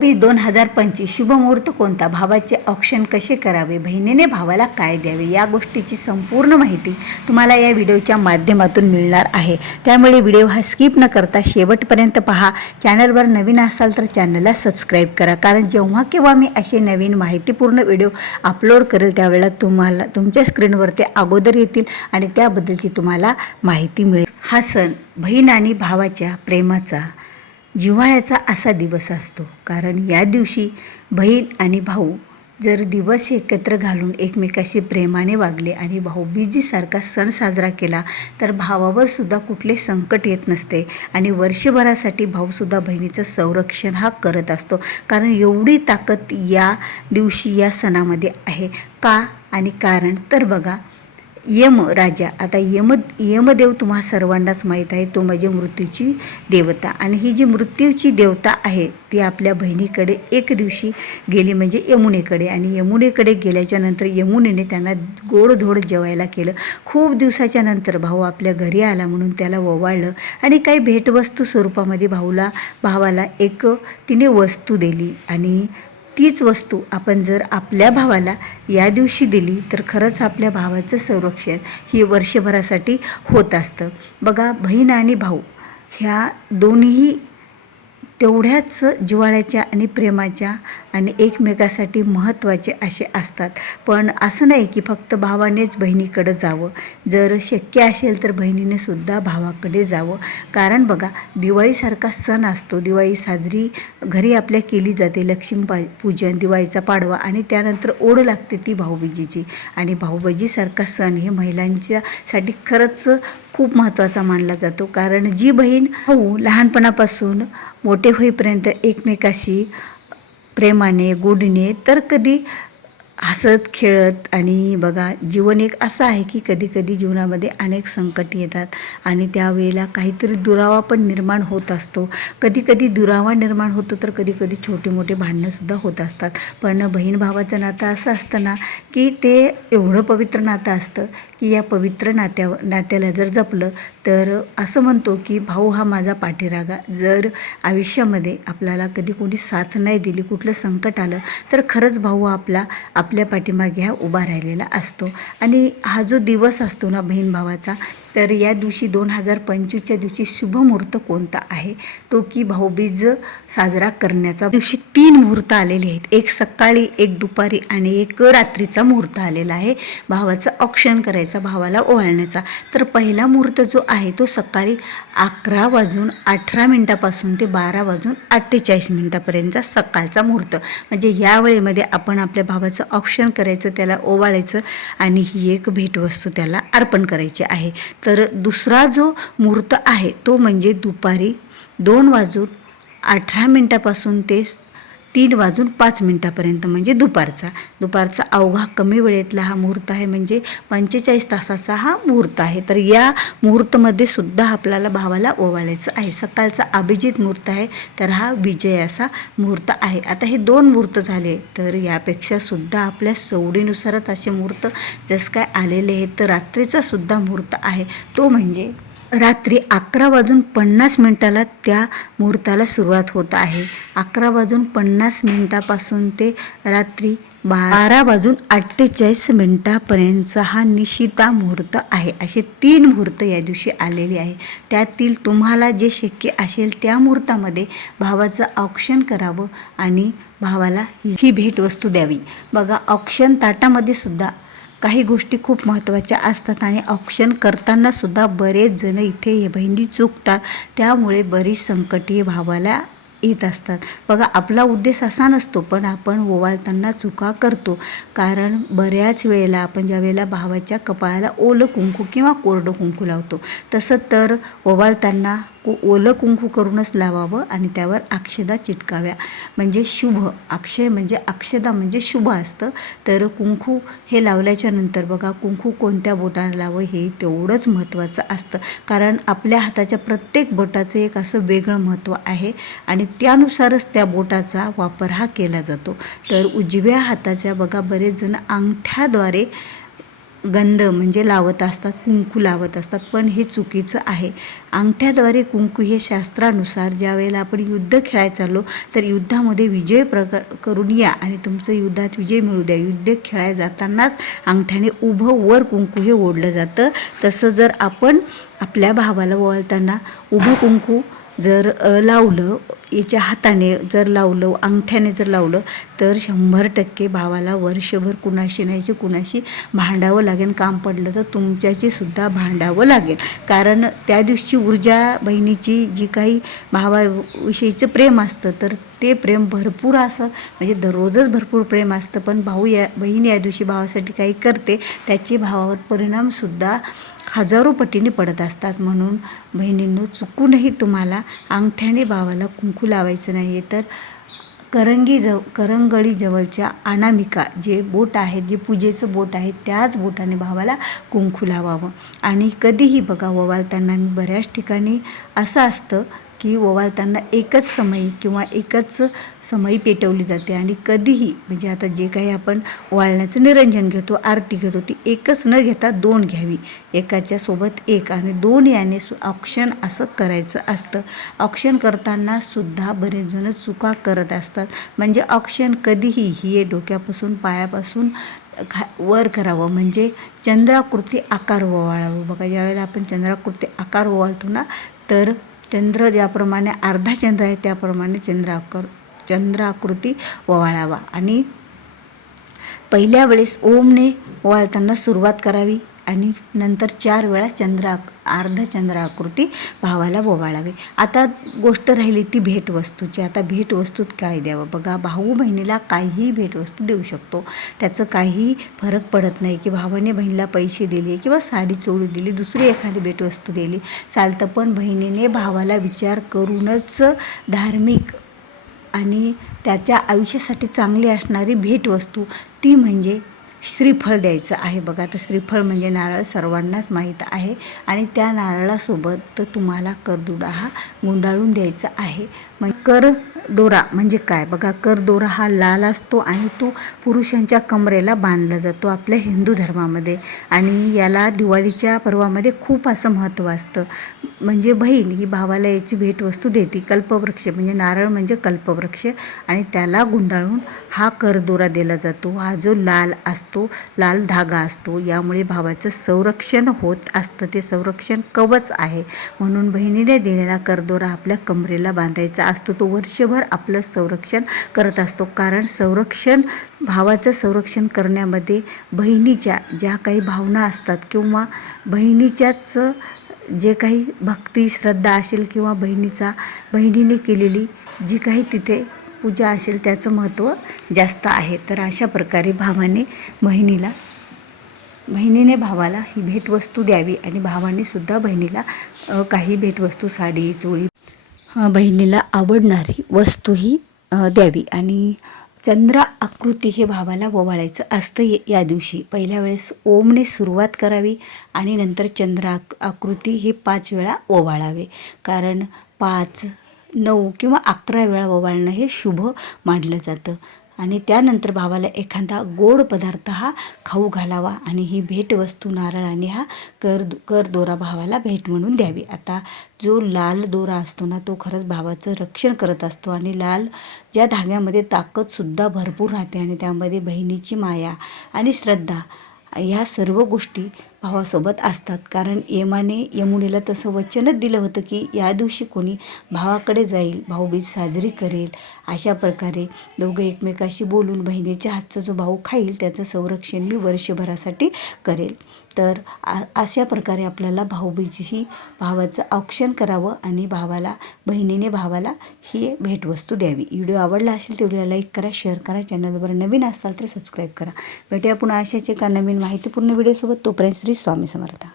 We दोन हजार पंचवीस शुभमुहूर्त कोणता? भावाचे ऑप्शन कसे करावे? बहिणीने भावाला काय द्यावे? या गोष्टीची संपूर्ण माहिती तुम्हाला या व्हिडिओच्या माध्यमातून मिळणार आहे. त्यामुळे व्हिडिओ हा स्किप न करता शेवटपर्यंत पहा. चॅनलवर नवीन असाल तर चॅनलला सबस्क्राईब करा. कारण जेव्हा केव्हा मी असे नवीन माहितीपूर्ण व्हिडिओ अपलोड करेल त्यावेळेला तुम्हाला तुमच्या स्क्रीनवर ते अगोदर येतील आणि त्याबद्दलची तुम्हाला माहिती मिळेल. हा सण बहीण आणि भावाच्या प्रेमाचा जिव्हाळ्याचा असा दिवस असतो. कारण या दिवशी बहीण आणि भाऊ जर दिवस एकत्र घालून एकमेकाशी प्रेमाने वागले आणि भाऊबीजीसारखा सण साजरा केला तर भावावर सुद्धा कुठले संकट येत नसते आणि वर्षभरासाठी भाऊसुद्धा बहिणीचं संरक्षण हा करत असतो. कारण एवढी ताकद या दिवशी या सणामध्ये आहे. का आणि कारण? तर बघा यम राजा. आता यम यमदेव तुम्हा सर्वांनाच माहीत आहे. तो म्हणजे मृत्यूची देवता. आणि ही जी मृत्यूची देवता आहे ती आपल्या बहिणीकडे एक दिवशी गेली म्हणजे यमुनेकडे. आणि यमुनेकडे गेल्याच्यानंतर यमुनेने त्यांना गोडधोड जेवायला केलं. खूप दिवसाच्या नंतर भाऊ आपल्या घरी आला म्हणून त्याला ओवाळलं आणि काही भेटवस्तू स्वरूपामध्ये भाऊला भावाला एक तिने वस्तू दिली. आणि तीच वस्तू आपण जर आपल्या भावाला या दिवशी दिली तर खरंच आपल्या भावाचं संरक्षण ही वर्षभरासाठी होत असतं. बघा बहीण आणि भाऊ ह्या दोन्ही तेवढ्याच जिव्हाळ्याच्या आणि प्रेमाच्या आणि एकमेकासाठी महत्त्वाचे असे असतात. पण असं नाही की फक्त भावानेच बहिणीकडं जावं. जर शक्य असेल तर बहिणीने सुद्धा भावाकडे जावं. कारण बघा दिवाळीसारखा सण असतो. दिवाळी साजरी घरी आपल्या केली जाते. लक्ष्मी पा पूजन दिवाळीचा पाडवा आणि त्यानंतर ओढ लागते ती भाऊबीजीची. आणि भाऊबीजीसारखा सण हे महिलांच्यासाठी खरंच खूप महत्त्वाचा मानला जातो. कारण जी बहीण भाऊ लहानपणापासून मोठे होईपर्यंत एकमेकाशी प्रेमाने गोडीने तर कधी हसत खेळत आणि बघा जीवन एक असं आहे की कधी कधी जीवनामध्ये अनेक संकट येतात आणि त्यावेळेला काहीतरी दुरावा पण निर्माण होत असतो. कधी कधी दुरावा निर्माण होतो तर कधी कधी छोटे मोठे भांडणंसुद्धा होत असतात. पण बहीण भावाचं नातं असं असतं ना की ते एवढं पवित्र नातं असतं की या पवित्र नात्या नात्याला जर जपलं तर असं म्हणतो की भाऊ हा माझा पाठीरागा. जर आयुष्यामध्ये आपल्याला कधी कोणी साथ नाही दिली कुठलं संकट आलं तर खरंच भाऊ आपला आप आपल्या पाठीमागे हा उभा राहिलेला असतो. आणि हा जो दिवस असतो ना बहीण भावाचा तर या दिवशी दोन हजार पंचवीसच्या दिवशी शुभमुहूर्त कोणता आहे? तो की भाऊबीज साजरा करण्याचा दिवशी तीन मुहूर्त आलेले आहेत. एक सकाळी एक दुपारी आणि एक रात्रीचा मुहूर्त आलेला आहे. भावाचं औक्षण करायचा भावाला ओवाळण्याचा. तर पहिला मुहूर्त जो आहे तो सकाळी अकरा वाजून अठरा मिनटापासून ते बारा वाजून अठ्ठेचाळीस मिनटापर्यंतचा सकाळचा मुहूर्त. म्हणजे या वेळेमध्ये आपण आपल्या भावाचं औक्षण करायचं त्याला ओवाळायचं आणि ही एक भेटवस्तू त्याला अर्पण करायची आहे. तर दुसरा जो मुहूर्त आहे तो म्हणजे दुपारी दोन वाजून अठरा मिनटापासून ते तीन वाजून पाच मिनटापर्यंत म्हणजे दुपारचा. दुपारचा अवघा कमी वेळेतला हा मुहूर्त आहे म्हणजे पंचेचाळीस तासाचा हा मुहूर्त आहे. तर या मुहूर्तमध्ये सुद्धा आपल्याला भावाला ओवाळायचं आहे. सकाळचा अभिजित मुहूर्त आहे तर हा विजय असा मुहूर्त आहे. आता हे दोन मुहूर्त झाले तर यापेक्षा सुद्धा आपल्या सवडीनुसारच असे मुहूर्त जसं काय आलेले आहेत तर रात्रीचा सुद्धा मुहूर्त आहे. तो म्हणजे रात्री अकरा वाजून पन्नास मिनटाला त्या मुहूर्ताला सुरुवात होत आहे. अकरा वाजून पन्नास मिनटापासून ते रात्री बारा वाजून अठ्ठेचाळीस मिनटापर्यंतचा हा निशिता मुहूर्त आहे. असे तीन मुहूर्त या दिवशी आलेले आहे त्यातील तुम्हाला जे शक्य असेल त्या मुहूर्तामध्ये भावाचं औक्षण करावं आणि भावाला ही भेटवस्तू द्यावी. बघा औक्षण ताटामध्ये सुद्धा काही गोष्टी खूप महत्त्वाच्या असतात आणि ऑप्शन करताना सुद्धा बरेच जण इथे हे बहिणी चुकतात. त्यामुळे बरीच संकटी भावाला येत असतात. बघा आपला उद्देश असा नसतो पण आपण ओवाळताना चुका करतो. कारण बऱ्याच वेळेला आपण ज्या वेळेला भावाच्या कपाळाला ओलं कुंकू किंवा कोरडं कुंकू लावतो तसं तर ओवाळताना कु ओलं कुंकू करूनच लावावं आणि त्यावर अक्षदा चिटकाव्या. म्हणजे शुभ. अक्षय म्हणजे अक्षदा म्हणजे शुभ असतं. तर कुंकू हे लावल्याच्या नंतर बघा कुंकू कोणत्या बोटाला लावं हे तेवढंच महत्त्वाचं असतं. कारण आपल्या हाताच्या प्रत्येक बोटाचं एक असं वेगळं महत्त्व आहे आणि त्यानुसारच त्या बोटाचा वापर हा केला जातो. तर उजव्या हाताच्या बघा बरेच जण अंगठ्याद्वारे गंध म्हणजे लावत असतात कुंकू लावत असतात पण हे चुकीचं आहे. अंगठ्याद्वारे कुंकू हे शास्त्रानुसार ज्या वेळेला आपण युद्ध खेळायला चाललो तर युद्धामध्ये विजय प्रक करून या आणि तुमचं युद्धात विजय मिळू द्या. युद्ध खेळायला जातानाच अंगठ्याने उभं वर कुंकू हे ओढलं जातं. तसं जर आपण आपल्या भावाला वळताना उभं कुंकू जर लावलं याच्या हाताने जर लावलं अंगठ्याने जर लावलं तर शंभर टक्के भावाला वर्षभर कुणाशी नाहीचे कुणाशी भांडावं लागेल काम पडलं तर तुमच्याशी सुद्धा भांडावं लागेल. कारण त्या दिवशी ऊर्जा बहिणीची जी काही भावाविषयीचं प्रेम असतं तर ते प्रेम भरपूर असं म्हणजे दररोजच भरपूर प्रेम असतं. पण भाऊ या बहीण या दिवशी भावासाठी काही करते त्याचे भावावर परिणामसुद्धा हजारो पटीने पडत असतात म्हणून बहिणींनो चुकूनही तुम्हाला अंगठ्याने भावाला कुंकू लावायचं नाही आहे तर करंगी जव करंगळी जवळच्या अनामिका जे बोट आहेत जे पूजेचं बोट आहे त्याच बोटाने भावाला कुंकू लावावं. आणि कधीही बघा ओवाळताना मी बऱ्याच ठिकाणी असं असतं की ओवाळताना एकच समयी किंवा एकच समयी पेटवली जाते आणि कधीही म्हणजे आता जे काही आपण वाळण्याचं निरंजन घेतो आरती घेतो ती एकच न घेता दोन घ्यावी. एकाच्या सोबत एक आणि दोन याने सु असं करायचं असतं. औक्षण करताना सुद्धा बरेच जण चुका करत असतात. म्हणजे औक्षण कधीही ही डोक्यापासून पायापासून खा वर करावं. म्हणजे चंद्राकृती आकार ओवाळावं. बघा ज्यावेळेला आपण चंद्राकृती आकार ओवाळतो ना तर चंद्र ज्याप्रमाणे अर्धा चंद्र आहे त्याप्रमाणे चंद्र आकार चंद्राकृती ओवाळावा. आणि पहिल्या वेळेस ओमने ओवाळताना सुरुवात करावी. आणि नंतर चार वेळा चंद्र अर्ध आकृती भावाला बोवाळावी. आता गोष्ट राहिली ती भेटवस्तूची. आता भेटवस्तूत काय द्यावं? बघा भाऊ बहिणीला काहीही भेटवस्तू देऊ शकतो. त्याचं काही फरक पडत नाही की भावाने बहिणीला पैसे दिले किंवा साडी चोळी दिली दुसरी एखादी भेटवस्तू दिली. चालतं पण बहिणीने भावाला विचार करूनच धार्मिक आणि त्याच्या आयुष्यासाठी चांगली असणारी भेटवस्तू ती म्हणजे श्रीफळ द्यायचं आहे. बघा तर श्रीफळ म्हणजे नारळ सर्वांनाच माहीत आहे आणि त्या नारळासोबत तुम्हाला करदुडा हा गुंडाळून द्यायचा आहे. मग कर दोरा म्हणजे काय? बघा कर दोरा हा लाल असतो आणि तो पुरुषांच्या कमरेला बांधला जातो आपल्या हिंदू धर्मामध्ये. आणि याला दिवाळीच्या पर्वामध्ये खूप असं महत्त्व असतं. म्हणजे बहीण ही भावाला याची भेटवस्तू देते. कल्पवृक्ष म्हणजे नारळ म्हणजे कल्पवृक्ष आणि त्याला गुंडाळून हा करदोरा दिला जातो. हा जो लाल असतो लाल धागा असतो. यामुळे भावाचं संरक्षण होत असतं. ते संरक्षण कवच आहे. म्हणून बहिणीने दिलेला करदोरा आपल्या कमरेला बांधायचा असतो. तो वर्षभर आपलं संरक्षण करत असतो. कारण संरक्षण भावाचं संरक्षण करण्यामध्ये बहिणीच्या ज्या काही भावना असतात किंवा बहिणीच्याच जे काही भक्ती श्रद्धा असेल किंवा बहिणीचा बहिणीने केलेली जी काही तिथे पूजा असेल त्याचं महत्त्व जास्त आहे. तर अशा प्रकारे भावाने बहिणीला बहिणीने भावाला ही भेटवस्तू द्यावी आणि भावानेसुद्धा बहिणीला काही भेटवस्तू साडी चोळी बहिणीला आवडणारी वस्तू ही द्यावी. आणि चंद्र आकृती हे भावाला ओवाळायचं असतं या दिवशी. पहिल्या वेळेस ओमने सुरुवात करावी आणि नंतर चंद्र आकृती हे पाच वेळा ओवाळावे. कारण पाच नऊ किंवा अकरा वेळा ओवाळणं हे शुभ मानलं जातं. आणि त्यानंतर भावाला एखादा गोड पदार्थ हा खाऊ घालावा आणि ही भेटवस्तू नारळाने हा कर कर दोरा भावाला भेट म्हणून द्यावी. आता जो लाल दोरा असतो ना तो खरंच भावाचं रक्षण करत असतो आणि लाल ज्या धाग्यामध्ये ताकदसुद्धा भरपूर राहते आणि त्यामध्ये बहिणीची माया आणि श्रद्धा ह्या सर्व गोष्टी भावासोबत असतात. कारण यमाने यमुनेला तसं वचनच दिलं होतं की या दिवशी कोणी भावाकडे जाईल भाऊबीज साजरी करेल. अशा प्रकारे दोघं एकमेकाशी बोलून बहिणीच्या हातचा जो भाऊ खाईल त्याचं संरक्षण मी वर्षभरासाठी करेल. तर आ अशा प्रकारे आपल्याला भाऊबीजही भावाचं औक्षण करावं आणि भावाला बहिणीने भावाला ही भेटवस्तू द्यावी. व्हिडिओ आवडला असेल तर व्हिडिओला लाईक करा शेअर करा चॅनलवर नवीन असाल तर सबस्क्राईब करा. भेटूया पुन्हा अशाच एका नवीन माहितीपूर्ण व्हिडिओसोबत. तोपर्यंत श्री स्वामी समर्थ.